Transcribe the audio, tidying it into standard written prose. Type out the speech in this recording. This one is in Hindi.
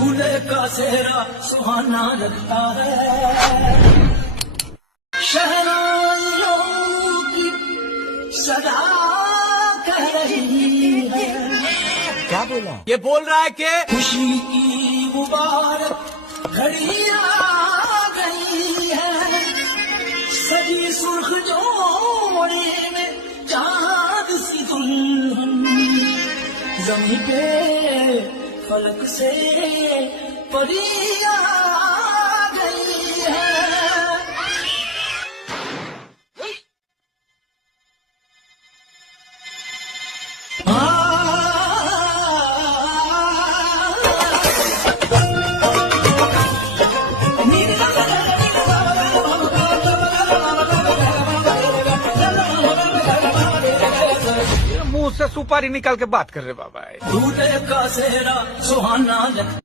दूल्हे का सेहरा सुहाना लगता है, शहनाइयों की सदा कह रही है। क्या बोला? ये बोल रहा है कि खुशी की मुबारक घड़ी आ गई है, सजी सुर्ख जोड़े में चांद सी दुल्हन, जमी पे फलक से परी आ गई है। मुंह से सुपारी निकाल के बात कर रहे बाबा। दूल्हे का सेहरा सुहाना लगता